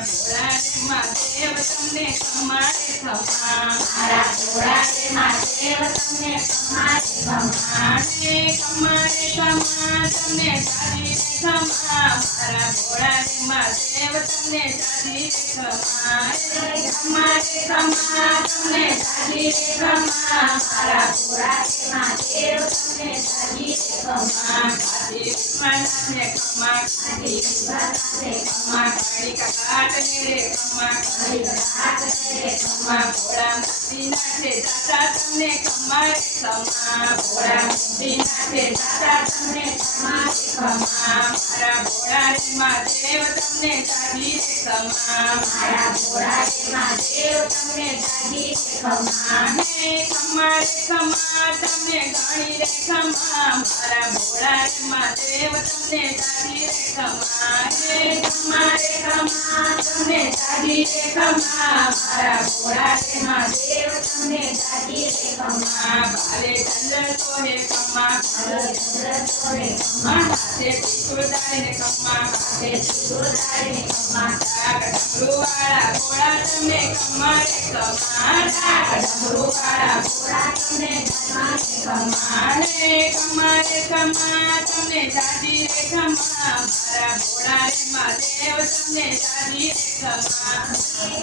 ભોળા રે મહાદેવ તમને ખમારે ખમા મારા ભોળા રે મહાદેવ તમને ખમારે ખમા આને ખમારે ખમા તમને સારી રે ખમા મારા ભોળા રે મહાદેવ તમને સારી રે ખમા રે ખમારે ખમા તમને સારી રે ખમા મારા ભોળા રે મહાદેવ તમને સાજી રે ખમા ખાધી વિશ્વનાથને ખમા આદિ વિશ્વનાથે ખમા કાળી કાટ રે ખમા હરિ ઘાટ રે ખમા ભોળા મુક્તિનાથે દાદા તમને ખમા રે ખમા ભોળા મુક્તિનાથે દાદા તમને ખમા રે ખમા મારા ભોળા રે મહાદેવ તમને સાજી રે ખમા મારા ભોળા રે મહાદેવ તમને સાજી રે ખમા હે ખમા રે ખમા તમને ઘણી રે ખમા મારા ભોળા રે મહાદેવ તમને સાજી રે ખમા હે ખમા રે ખમા તમને સાજી રે ખમા મારા ભોળા રે મહાદેવ તમને સાજી રે ખમા ભાલે ચંદ્ર તો હે ખમા હરિ ચંદ્ર રે ખમા હાથે ત્રિશુળધારીને ખમા सुधारी कमाता डमरू वाला घोड़ा तने कमारे कमाता डमरू वाला घोड़ा तने कमारे कमारे कमारे कमा तने दादी रे कमा मारा घोड़ा रे महादेव तने दादी रे कमा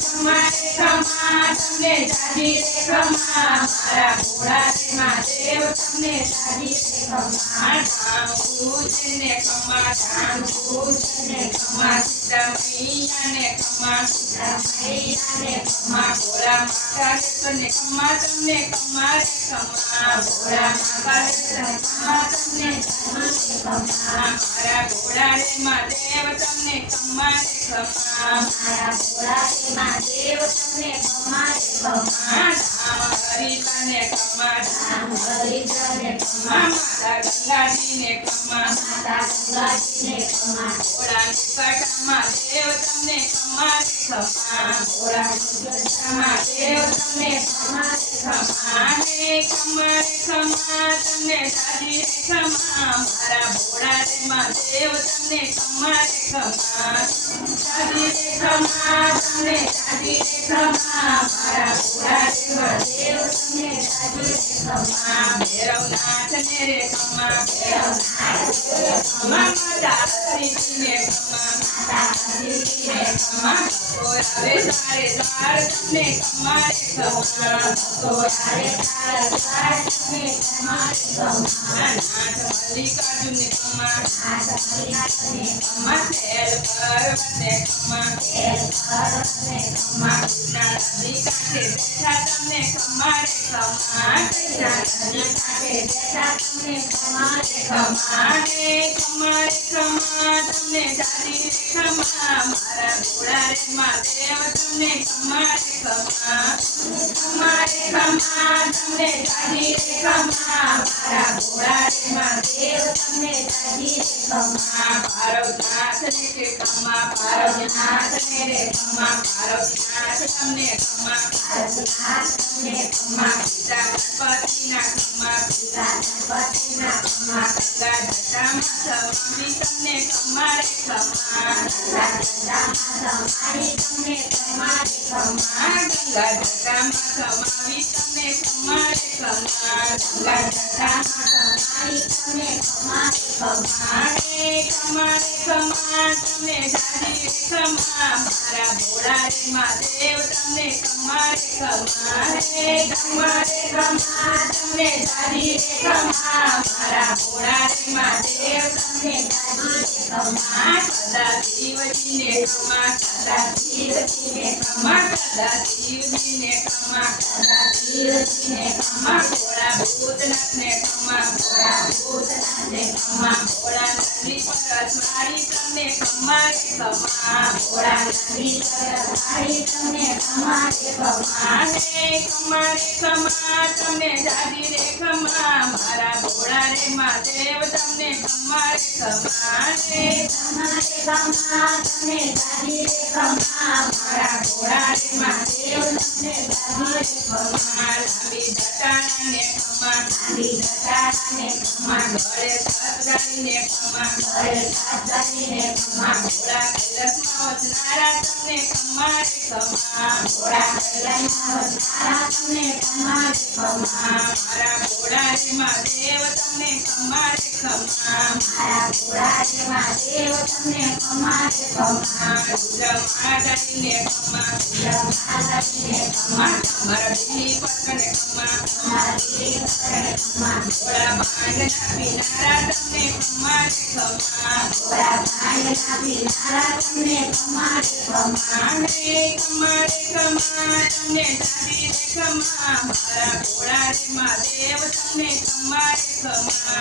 कमारे कमा तने दादी रे कमा मारा घोड़ा रे महादेव तने दादी रे कमा धाम पूजने कमा धाम पूज ને ખમા સીતા ખમા તમને મારા ભોળા મહાદેવ તમને ખમા રે મારા ભોળા રે મહાદેવ તમને ખમા રે ખમા. સીતાને કમા હરી જને કમા માતા ગંગાજીને કમા માતા ગંગાજીને કમા ઓળા નિકટમાં દેવ તમને કમા ખમા ઓળા નિકટમાં દેવ તમને કમા ખમા ને કમા ખમા તમને સાજી ખમા મારા ભોળા રે માં દેવ તમને કમા ખમા સાજી ખમા તમને સાજી ખમા મારા Deus me dá direção. नाथ मेरे कमा ममता ने कमा तोरे सारे द्वार तुमने कमा रे कमा तोरे सारे द्वार तुमने कमा रे कमा नाथ मल्लिकार्जुन ने कमा कमा तेल पर्वत ने कमा तेल पर्वत ने कमा नाथ मल्लिका के देखा तुमने कमा रे कमा कृष्णा मल्लिका के તમને ખમા પાર્વતીના ખમા પિતા ગણપતિના ખમા પિતા ગણપતિના ખમા ગંગા જટામાં સ્વામી તમને ખમા રે ખમા ગંગામાં સમારી તમને ખમા રે ખમા ગંગા જટામાં સમાવી તમને ખમા રે ખમા ગંગા જટામાં સમારી તમને ખમા રે ખમા રે ખમા રે ખમા તમને દાદી રે ખમા મારા ભોળા રે મહાદેવ તમને ખમા રે ખમા રે ખમા બ્રહ્મા તમને ધારી રે બ્રહ્મા મારા ભોળા રે મહાદેવ તમને ધારી રે બ્રહ્મા સદા શિવજીને બ્રહ્મા સદા શિવજીને બ્રહ્મા સદા શિવજીને બ્રહ્મા સદા શિવજીને બ્રહ્મા ભોળા ભૂતનાથને બ્રહ્મા ભોળા ભૂતનાથને બ્રહ્મા ભોળા નાની પરસ મારી તમને બ્રહ્મા રે બ્રહ્મા ભોળા નાની પરસ મારી તમને બ્રહ્મા રે બ્રહ્મા રે બ્રહ્મા રે બ્રહ્મા તમને દાદી રે ખમા મારા ભોળા રે મહાદેવ તમને ખમા રે ખમા રે ખમા રે ખમા તમને સાજી રે ખમા મારા ભોળા રે મહાદેવ તમને દાદી રે ખમા લાંબી જટાને ખમા લાંબી જટાને ખમા ગળે સતગાડીને ખમા ઘરે સાજાઈને ખમા ભોળા કૈલાસમાં વસનારા તમને ખમા રે ખમા ભોળા કૈલાસમાં વસનારા તમને ખમા રે ખમા મારા ભોળા રે મહાદેવ તમને ખમા રે ખમા મારા ભોળા રે મહાદેવ તમને ખમા રે ખમા રુદ્ર મહાદાઈને ખમા બ્રહ્માદઈને ખમા મારા દિલ્હી પટને ખમા મારી કરે ખમા ભોળા ભાંગના પીનારા તમને ખમા રે ખમા ભોળા ભાંગના પીનારા તમને ખમા રે ખમા રે ખમા રે ખમા તમને દાદી રે ખમા મારા घोड़ा रे महादेव तुमने कमाए कमा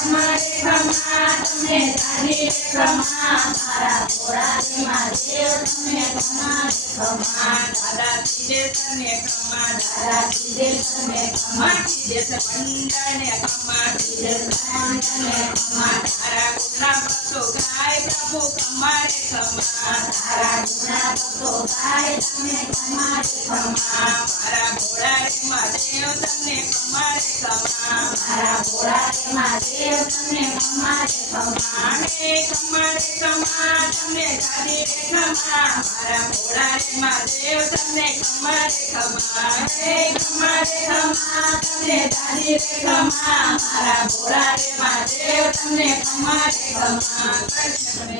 हमारे कमा तुमने जाने रे कमा हमारा घोड़ा रे महादेव तुमने कमा रे कमा दादा तीजे तने कमा दादा तीजे तने कमा तीजे से बंदने कमा तीजे से बंदने कमा બાપો કમાડે કમા તારા ગુણા ભક્તો ભાઈ તમે કમાડે કમા મારા ભોળારે મહાદેવ તમને કમાડે કમા મારા ભોળારે મહાદેવ તમને કમાડે કમા કમાડે કમા તમને ગાડી રે કમા મારા ભોળારે મહાદેવ તમને કમાડે કમા રે કમાડે કમા તમને ગાડી રે કમા મારા ભોળારે મહાદેવ તમને કમાડે કમા કૃષ્ણ